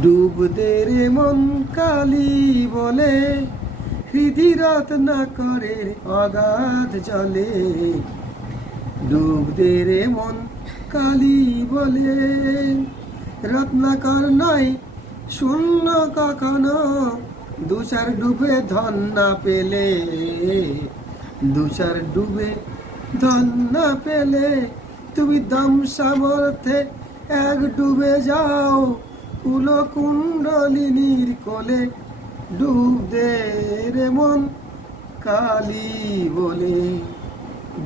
ডুব দে রে মন কালী বলে, হৃদি রত্নাকরের অগাধ জলে। ডুব দে রে মন কালী বলে, রত্নাকর নয় শূন্য কখনো, দু চার ডুবে ধন না পেলে, দু চার ডুবে ধন না পেলে, তুমি দম সামর্থ্যে এক ডুবে যাও কুলকুণ্ডলিনীর কোলে। ডুব দে রে মন কালী বলে।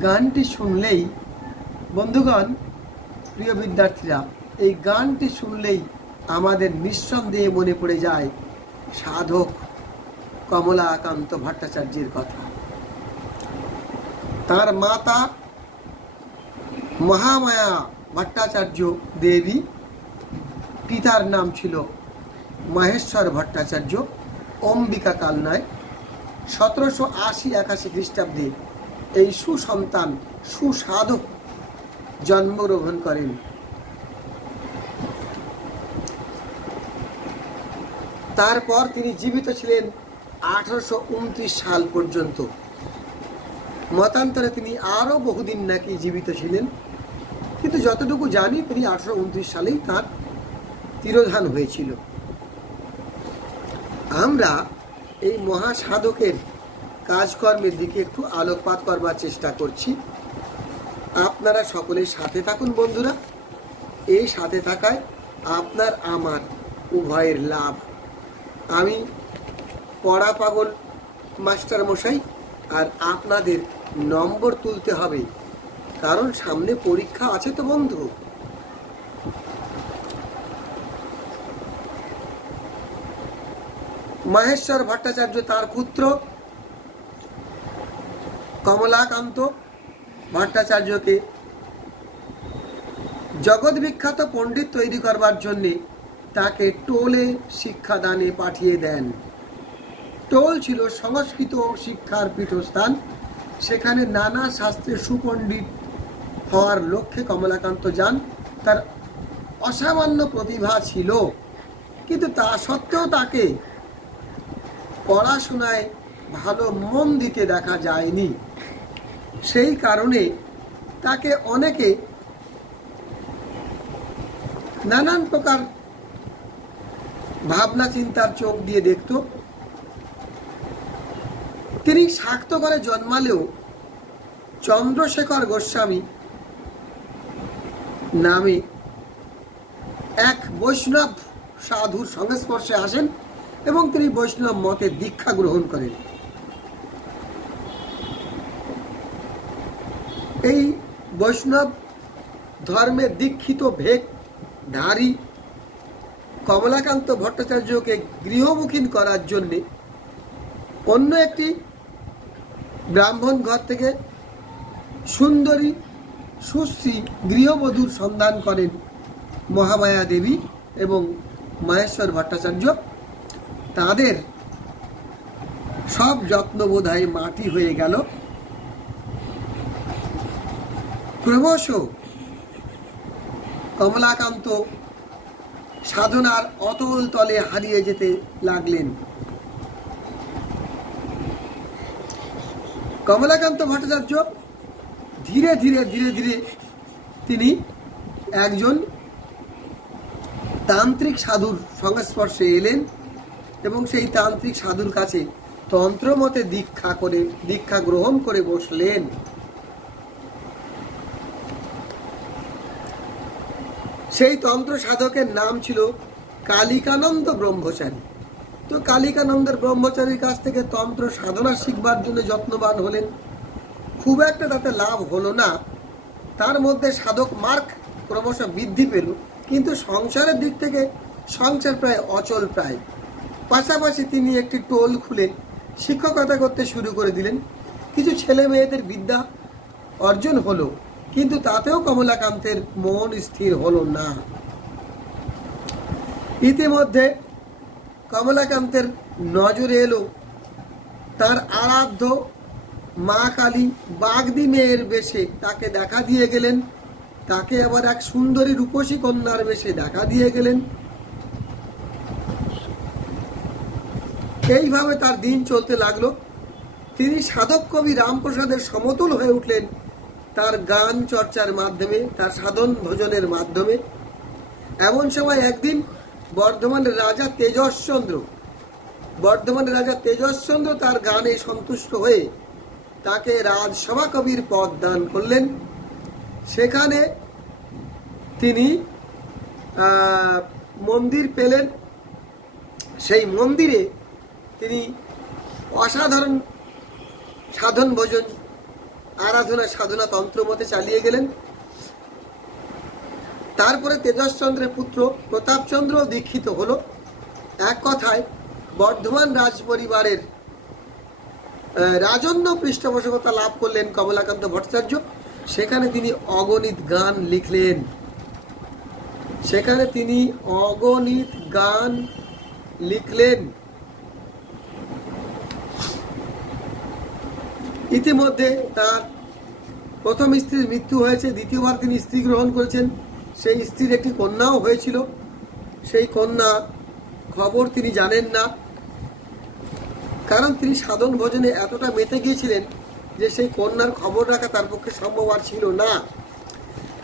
গানটি শুনলেই বন্ধুগণ, প্রিয় বিদ্যার্থীরা, এই গানটি শুনলেই আমাদের নিঃসন্দেহে মনে পড়ে যায় সাধক কমলাকান্ত ভট্টাচার্যের কথা। তার মাতা মহামায়া ভট্টাচার্য দেবী, পিতার নাম ছিল মহেশ্বর ভট্টাচার্য। অম্বিকা কালনায় 1780-81 খ্রিস্টাব্দে এই সুসন্তান সুসাধক জন্মগ্রহণ করেন। তারপর তিনি জীবিত ছিলেন 1829 সাল পর্যন্ত। মতান্তরে তিনি আরো বহুদিন নাকি জীবিত ছিলেন, কিন্তু যতটুকু জানি তিনি 1829 সালেই তার তিরোধান হয়েছিল। আমরা এই মহাসাধকের কাজকর্মের দিকে একটু আলোকপাত করবার চেষ্টা করছি। আপনারা সকলের সাথে থাকুন বন্ধুরা। এই সাথে থাকায় আপনার আমার উভয়ের লাভ। আমি পড়া পাগল মাস্টার মশাই, আর আপনাদের নম্বর তুলতে হবে, কারণ সামনে পরীক্ষা আছে তো বন্ধু। মহেশ্বর ভট্টাচার্য তার পুত্র কমলাকান্ত ভট্টাচার্যকে জগৎ বিখ্যাত পণ্ডিত তৈরি করবার জন্যে তাকে টোলে শিক্ষাদানে পাঠিয়ে দেন। টোল ছিল সংস্কৃত শিক্ষার পীঠস্থান। সেখানে নানা শাস্ত্রে সুপণ্ডিত হওয়ার লক্ষ্যে কমলাকান্ত যান। তার অসামান্য প্রতিভা ছিল, কিন্তু তা সত্ত্বেও তাকে পড়াশোনায় ভালো মন দিতে দেখা যায়নি। সেই কারণে তাকে অনেকে নানান প্রকার ভাবনা চিন্তার চোখ দিয়ে দেখত। তিনি শাক্ত ঘরে জন্মালেও চন্দ্রশেখর গোস্বামী নামে এক বৈষ্ণব সাধুর সংস্পর্শে আসেন এবং তিনি বৈষ্ণব মতে দীক্ষা গ্রহণ করেন। এই বৈষ্ণব ধর্মের দীক্ষিত ভেকধারী কমলাকান্ত ভট্টাচার্যকে গৃহমুখী করার জন্যে অন্য একটি ব্রাহ্মণ ঘর থেকে সুন্দরী সুশ্রী গৃহবধূর সন্ধান করেন মহামায়া দেবী এবং মহেশ্বর ভট্টাচার্য। তাদের সব যত্ন বোধহয় মাটি হয়ে গেল। ক্রমশ কমলাকান্ত সাধনার অতল তলে হারিয়ে যেতে লাগলেন। কমলাকান্ত ভট্টাচার্য ধীরে ধীরে ধীরে ধীরে তিনি একজন তান্ত্রিক সাধুর সংস্পর্শে এলেন এবং সেই তান্ত্রিক সাধুর কাছে তন্ত্রমতে দীক্ষা গ্রহণ করে বসলেন। সেই তন্ত্র সাধকের নাম ছিল কালিকানন্দ ব্রহ্মচারী। তো কালিকানন্দের ব্রহ্মচারীর কাছ থেকে তন্ত্র সাধনা শিখবার জন্য যত্নবান হলেন। খুব একটা তাতে লাভ হলো না। তার মধ্যে সাধক মার্গ ক্রমশ বৃদ্ধি পেল, কিন্তু সংসারের দিক থেকে সংসার প্রায় অচল প্রায়। পাশাপাশি তিনি একটি টোল খুলে শিক্ষকতা করতে শুরু করে দিলেন। কিছু ছেলে মেয়েদের বিদ্যা অর্জন হলো, কিন্তু তাতেও কমলাকান্তের মন স্থির হলো না। ইতিমধ্যে কমলাকান্তের নজরে এলো তার আরাধ্য মা কালী বাগদি মেয়ের বেশে তাকে দেখা দিয়ে গেলেন। তাকে আবার এক সুন্দরী রূপসী কন্যার বেশে দেখা দিয়ে গেলেন। এইভাবে তার দিন চলতে লাগলো। তিনি সাধক কবি রামপ্রসাদের সমতুল হয়ে উঠলেন তার গান চর্চার মাধ্যমে, তার সাধন ভজনের মাধ্যমে। এমন সময় একদিন বর্ধমানের রাজা তেজশ্চন্দ্র তার গানে সন্তুষ্ট হয়ে তাকে রাজসভা কবির পদ দান করলেন। সেখানে তিনি মন্দির পেলেন। সেই মন্দিরে তিনি অসাধারণ সাধন ভজন, আরাধনা, সাধনা তন্ত্র মতে চালিয়ে গেলেন। তারপরে তেজশ্চন্দ্রের পুত্র প্রতাপচন্দ্র দীক্ষিত হলো। এক কথায় বর্ধমান রাজ পরিবারের রাজন্য পৃষ্ঠপোষকতা লাভ করলেন কমলাকান্ত ভট্টাচার্য। সেখানে তিনি অগণিত গান লিখলেন। ইতিমধ্যে তার প্রথম স্ত্রীর মৃত্যু হয়েছে, দ্বিতীয়বার তিনি স্ত্রী গ্রহণ করেছেন। সেই স্ত্রীর একটি কন্যাও হয়েছিল। সেই কন্যা খবর তিনি জানেন না, কারণ তিনি সাধন ভজনে এতটা মেতে গিয়েছিলেন যে সেই কন্যার খবর রাখা তার পক্ষে সম্ভব আর ছিল না।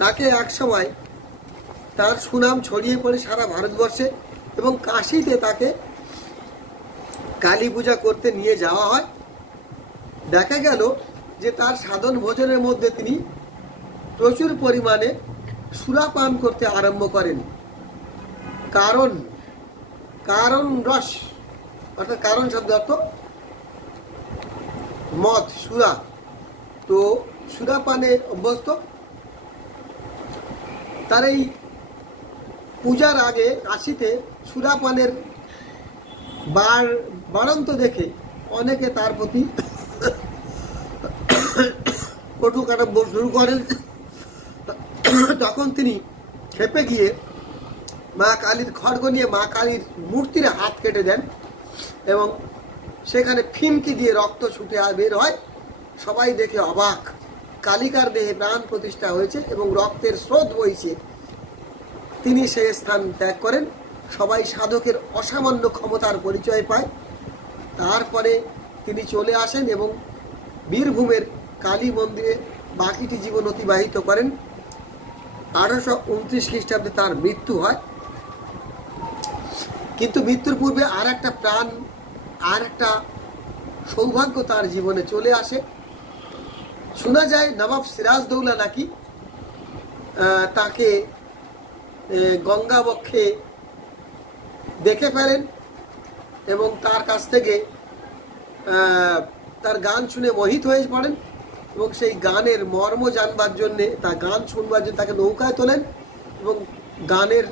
তাকে একসময় তার সুনাম ছড়িয়ে পড়ে সারা ভারতবর্ষে, এবং কাশীতে তাকে কালী পূজা করতে নিয়ে যাওয়া হয়। দেখা গেল যে তার সাধন ভোজনের মধ্যে তিনি প্রচুর পরিমাণে সুরাপান করতে আরম্ভ করেন। কারণ রস, অর্থাৎ কারণ শব্দ অর্থ মদ, সুরা। তো সুরাপানে অভ্যস্ত। তার এই পূজার আগে কাশীতে সুরাপানের বাড়ন্ত দেখে অনেকে তার প্রতি কটু কাটাব্য শুরু করেন। তখন তিনি ক্ষেপে গিয়ে মা কালীর খড়গ নিয়ে মা কালীর মূর্তির হাত কেটে দেন, এবং সেখানে ফিনকি দিয়ে রক্ত ছুটে বের হয়। সবাই দেখে অবাক। কালিকার দেহে প্রাণ প্রতিষ্ঠা হয়েছে এবং রক্তের স্রোত বইছে। তিনি সেই স্থান ত্যাগ করেন। সবাই সাধকের অসামান্য ক্ষমতার পরিচয় পায়। তারপরে তিনি চলে আসেন এবং বীরভূমের কালী মন্দিরে বাকিটি জীবন অতিবাহিত করেন। 1829 খ্রিস্টাব্দে তার মৃত্যু হয়। কিন্তু মৃত্যুর পূর্বে আর একটা সৌভাগ্য তার জীবনে চলে আসে। শোনা যায় নবাব সিরাজদৌল্লা নাকি তাকে গঙ্গা বক্ষে দেখে ফেলেন এবং তার কাছ থেকে তার গান শুনে মোহিত হয়ে পড়েন, এবং সেই গানের মর্ম জানবার জন্যে, তার গান শুনবার জন্য তাকে নৌকায় তোলেন, এবং গানের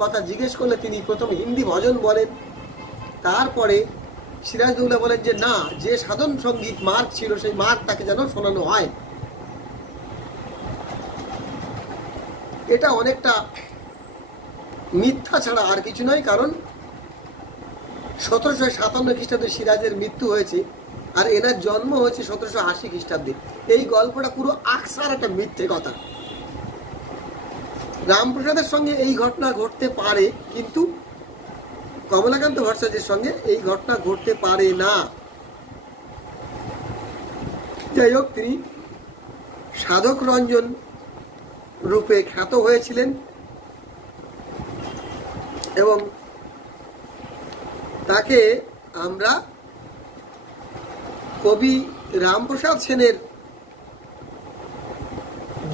কথা জিজ্ঞেস করলে তিনি প্রথম হিন্দি ভজন বলেন। তারপরে সিরাজদৌল্লা বলেন যে না, যে সাধন সঙ্গীত মার্গ ছিল সেই মার্গ তাকে যেন শোনানো হয়। এটা অনেকটা মিথ্যা ছাড়া আর কিছু নয়, কারণ 1757 খ্রিস্টাব্দে সিরাজের মৃত্যু হয়েছে আর এনার জন্ম হয়েছে 1780 খ্রিস্টাব্দে। এই গল্পটা পুরো আকসার একটা মিথ্যে কথা। রামপ্রসাদের সঙ্গে এই ঘটনা ঘটতে পারে, কিন্তু কমলাকান্ত ভট্টাচার্যের সঙ্গে এই ঘটনা ঘটতে পারে না। যাই হোক, তিনি সাধক রঞ্জন রূপে খ্যাত হয়েছিলেন এবং তাকে আমরা কবি রামপ্রসাদ সেনের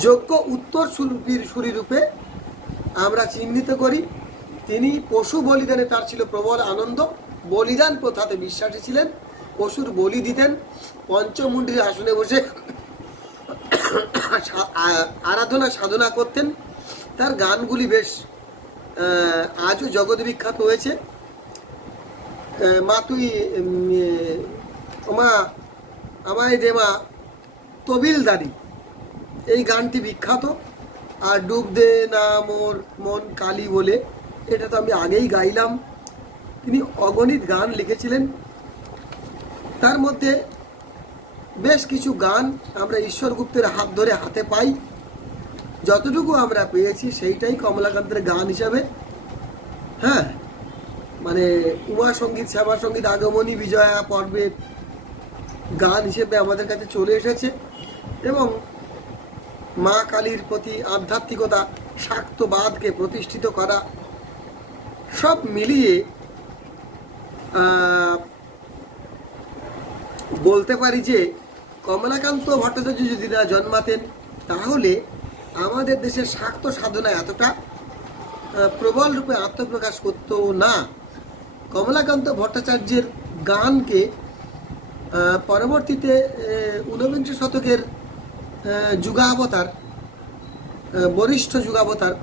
যোগ্য উত্তরসূরি রূপে আমরা চিহ্নিত করি। তিনি পশু বলিদানে তার ছিল প্রবল আনন্দ। বলিদান প্রথাতে বিশ্বাসী ছিলেন। পশুর বলি দিতেন। পঞ্চমুণ্ডির আসনে বসে আরাধনা সাধনা করতেন। তার গানগুলি বেশ আজও জগৎ বিখ্যাত হয়েছে। মা তুই মা আমায় দে মা তবিলদারি, এই গানটি বিখ্যাত। আর ডুব দে না মোর মন কালী বলে, এটা তো আমি আগেই গাইলাম। তিনি অগণিত গান লিখেছিলেন। তার মধ্যে বেশ কিছু গান আমরা ঈশ্বর গুপ্তের হাত ধরে হাতে পাই। যতটুকু আমরা পেয়েছি সেইটাই কমলাকান্তের গান হিসাবে মানে উমা সঙ্গীত, শ্যামা সঙ্গীত, আগমনী, বিজয়া পর্বের গান হিসেবে আমাদের কাছে চলে এসেছে। এবং মা কালীর প্রতি আধ্যাত্মিকতা, শাক্তবাদকে প্রতিষ্ঠিত করা, সব মিলিয়ে বলতে পারি যে কমলাকান্ত ভট্টাচার্য যদি না জন্মাতেন তাহলে আমাদের দেশের শাক্ত সাধনা এতটা প্রবল রূপে আত্মপ্রকাশ করতো না। কমলাকান্ত ভট্টাচার্যের গানকে পরবর্তীতে ঊনবিংশ শতকের যুগাবতার, বরিষ্ঠ যুগাবতার,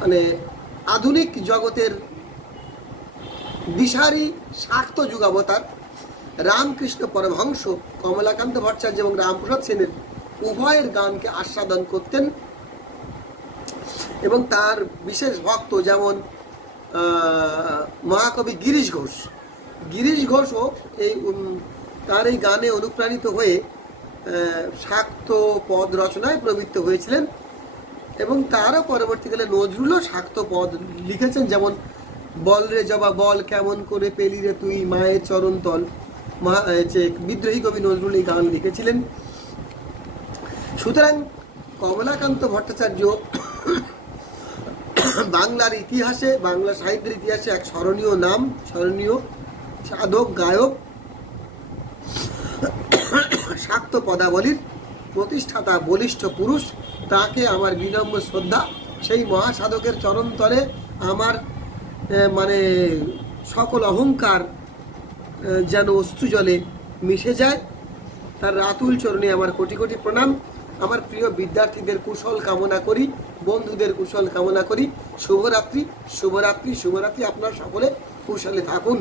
মানে আধুনিক জগতের দিশারি শাক্ত যুগাবতার রামকৃষ্ণ পরমহংস কমলাকান্ত ভট্টাচার্য এবং রামপ্রসাদ সেনের উভয়ের গানকে আস্বাদন করতেন। এবং তার বিশেষ ভক্ত যেমন মহাকবি গিরিশ ঘোষও তার এই গানে অনুপ্রাণিত হয়ে শাক্ত পদ রচনায় প্রবৃত্ত হয়েছিলেন। এবং তারও পরবর্তীকালে নজরুলও শাক্ত পদ লিখেছেন, যেমন বল রে জবা বল কেমন করে পেলি রে তুই মায়ের চরণ তল। বিদ্রোহী কবি নজরুল এই গান লিখেছিলেন। সুতরাং কমলাকান্ত ভট্টাচার্য বাংলার ইতিহাসে, বাংলা সাহিত্যের ইতিহাসে এক স্মরণীয় নাম, স্মরণীয় সাধক, গায়ক, শাক্ত পদাবলীর প্রতিষ্ঠাতা, বলিষ্ঠ পুরুষ। তাকে আমার বিনম্র শ্রদ্ধা। সেই মহাসাধকের চরণতলে আমার মানে সকল অহংকার যেন অশ্রু জলে মিশে যায়। তার রাতুল চরণে আমার কোটি কোটি প্রণাম। আমার প্রিয় বিদ্যার্থীদের কুশল কামনা করি, বন্ধুদের কুশল কামনা করি। শুভরাত্রি, শুভরাত্রি, শুভরাত্রি। আপনারা সকলে কুশলে থাকুন।